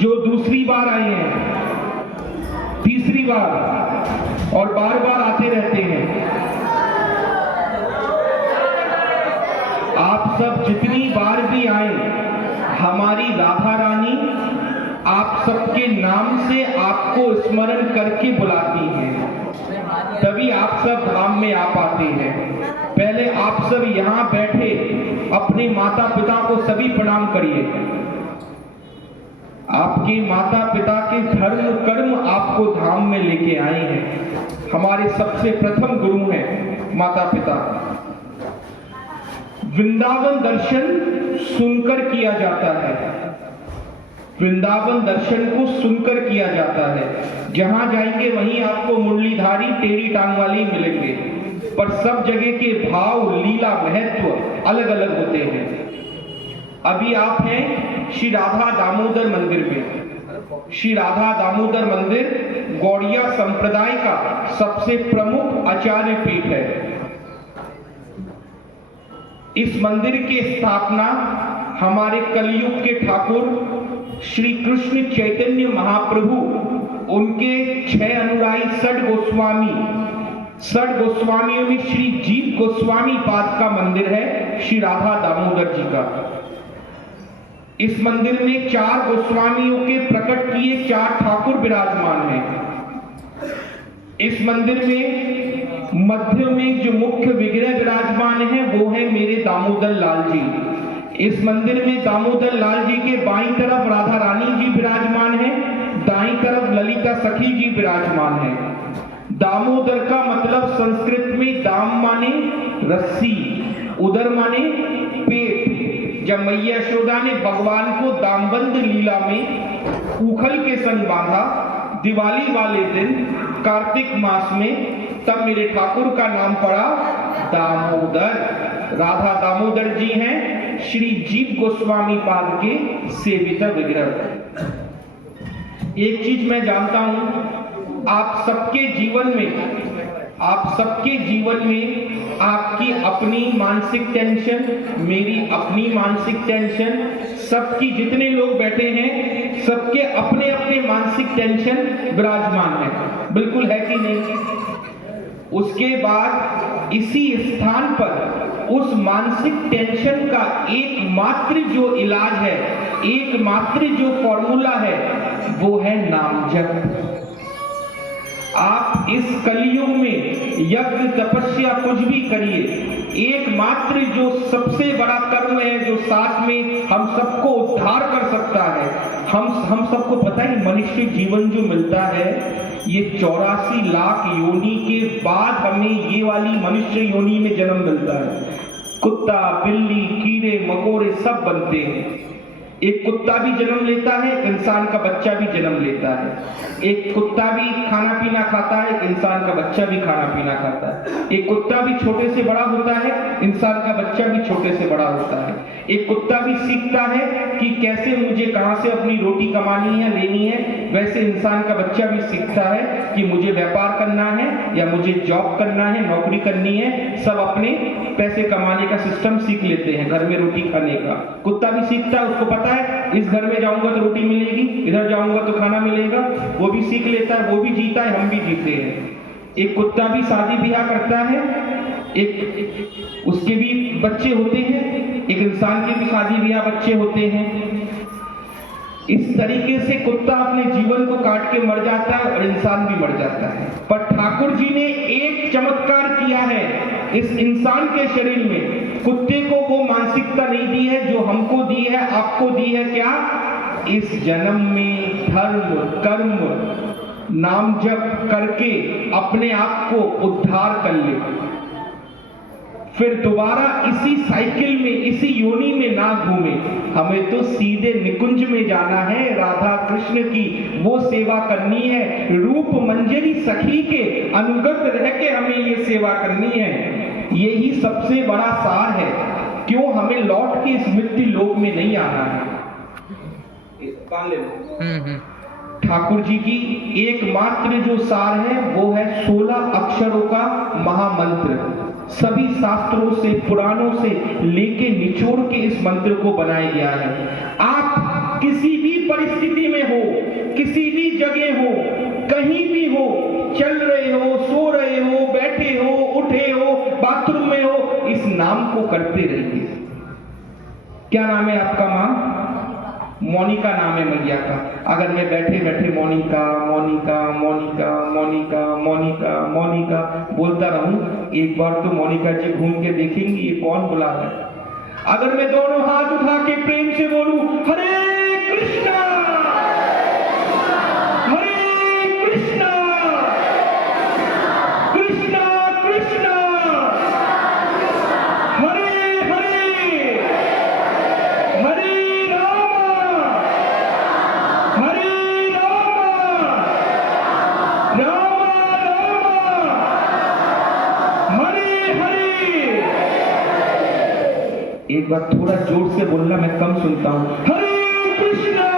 जो दूसरी बार आए हैं, तीसरी बार और बार बार आते रहते हैं, आप सब जितनी बार भी आए, हमारी राधा रानी आप सबके नाम से आपको स्मरण करके बुलाती हैं, तभी आप सब धाम में आ पाते हैं। पहले आप सब यहाँ बैठे अपने माता पिता को सभी प्रणाम करिए। आपके माता पिता के धर्म कर्म आपको धाम में लेके आए हैं। हमारे सबसे प्रथम गुरु हैं माता पिता। वृंदावन दर्शन सुनकर किया जाता है, वृंदावन दर्शन को सुनकर किया जाता है। जहां जाएंगे वहीं आपको मुरलीधारी टेढ़ी टांग वाले मिलेंगे, पर सब जगह के भाव लीला महत्व अलग अलग होते हैं। अभी आप हैं श्री राधा दामोदर मंदिर में। श्री राधा दामोदर मंदिर गौड़िया संप्रदाय का सबसे प्रमुख आचार्य पीठ है। इस मंदिर की स्थापना हमारे कलयुग के ठाकुर श्री कृष्ण चैतन्य महाप्रभु, उनके 6 अनुयायी षड गोस्वामियों में श्री जीव गोस्वामी पाद का मंदिर है, श्री राधा दामोदर जी का। इस मंदिर में 4 गोस्वामियों के प्रकट किए 4 ठाकुर विराजमान हैं। इस मंदिर में मध्य में जो मुख्य विग्रह विराजमान है वो है मेरे दामोदर लाल जी। इस मंदिर में दामोदर लाल जी के बाईं तरफ राधा रानी जी विराजमान है, दाईं तरफ ललिता सखी जी विराजमान है। दामोदर का मतलब संस्कृत में दाम माने रस्सी, उदर माने पेट। जब मैया यशोदा ने भगवान को दामबंद लीला में उखल के संग बांधा दिवाली वाले दिन कार्तिक मास में, तब मेरे ठाकुर का नाम पड़ा दामोदर। राधा दामोदर जी हैं श्री जीव गोस्वामी पाद के सेवित विग्रह। एक चीज मैं जानता हूं, आप सबके जीवन में आपकी अपनी मानसिक टेंशन, मेरी अपनी मानसिक टेंशन, सबकी जितने लोग बैठे हैं सबके अपने अपने मानसिक टेंशन विराजमान है, बिल्कुल है कि नहीं? उसके बाद इसी स्थान पर उस मानसिक टेंशन का एकमात्र जो इलाज है, एकमात्र जो फॉर्मूला है, वो है नाम जप। आप इस कलयुग में यज्ञ तपस्या कुछ भी करिए, एकमात्र जो सबसे बड़ा कर्म है जो साथ में हम सबको उद्धार कर सकता है, हम सबको पता है मनुष्य जीवन जो मिलता है ये 84 लाख योनि के बाद हमें ये वाली मनुष्य योनि में जन्म मिलता है। कुत्ता, बिल्ली, कीड़े मकोड़े सब बनते हैं। एक कुत्ता भी जन्म लेता है, इंसान का बच्चा भी जन्म लेता है। एक कुत्ता भी खाना पीना खाता है, इंसान का बच्चा भी खाना पीना खाता है। एक कुत्ता भी छोटे से बड़ा होता है, इंसान का बच्चा भी छोटे से बड़ा होता है। एक कुत्ता भी सीखता है कि कैसे मुझे कहां से अपनी रोटी कमानी है, लेनी है, वैसे इंसान का बच्चा भी सीखता है कि मुझे व्यापार करना है या मुझे जॉब करना है, नौकरी करनी है। सब अपने पैसे कमाने का सिस्टम सीख लेते हैं, घर में रोटी खाने का। कुत्ता भी सीखता है, उसको पता है इस घर में जाऊंगा तो रोटी मिलेगी, इधर जाऊंगा तो खाना मिलेगा, वो भी सीख लेता है, वो भी जीता है, हम भी जीते हैं। एक कुत्ता भी शादी ब्याह करता है, एक उसके भी बच्चे होते हैं, एक इंसान के भी शादी ब्याह बच्चे होते हैं। इस तरीके से कुत्ता अपने जीवन को काट के मर जाता है और इंसान भी मर जाता है। पर ठाकुर जी ने एक चमत्कार किया है इस इंसान के शरीर में। कुत्ते को वो मानसिकता नहीं दी है जो हमको दी है, आपको दी है। क्या? इस जन्म में धर्म कर्म नाम जप करके अपने आप को उद्धार कर ले, फिर दोबारा इसी साइकिल में, इसी योनि में ना घूमे। हमें तो सीधे निकुंज में जाना है, राधा कृष्ण की वो सेवा करनी है, रूप मंजरी सखी के अनुगत रह के हमें ये सेवा करनी है। यही सबसे बड़ा सार है। क्यों हमें लौट के इस मृत्यु लोक में नहीं आना है? ठाकुर जी की एकमात्र जो सार है वो है 16 अक्षरों का महामंत्र। सभी शास्त्रों से, पुराणों से लेके निचोड़ के इस मंत्र को बनाया गया है। आप किसी भी परिस्थिति में हो, किसी भी जगह हो, कहीं भी हो, चल रहे हो, सो रहे हो, बैठे हो, उठे हो, बाथरूम में हो, इस नाम को करते रहिए। क्या नाम है आपका माँ? मोनिका नाम है मैया का। अगर मैं बैठे बैठे मोनिका मोनिका मोनिका मोनिका मोनिका मोनिका बोलता रहूं, एक बार तो मोनिका जी घूम के देखेंगी ये कौन बुला रहा है। अगर मैं दोनों हाथ उठा के प्रेम से बोलूं हरे कृष्णा कृष्णा कृष्णा कृष्णा हरे हरे हरे रामा रामा रामा हरे हरे। एक बार थोड़ा जोर से बोलना, मैं कम सुनता हूं। हरे कृष्णा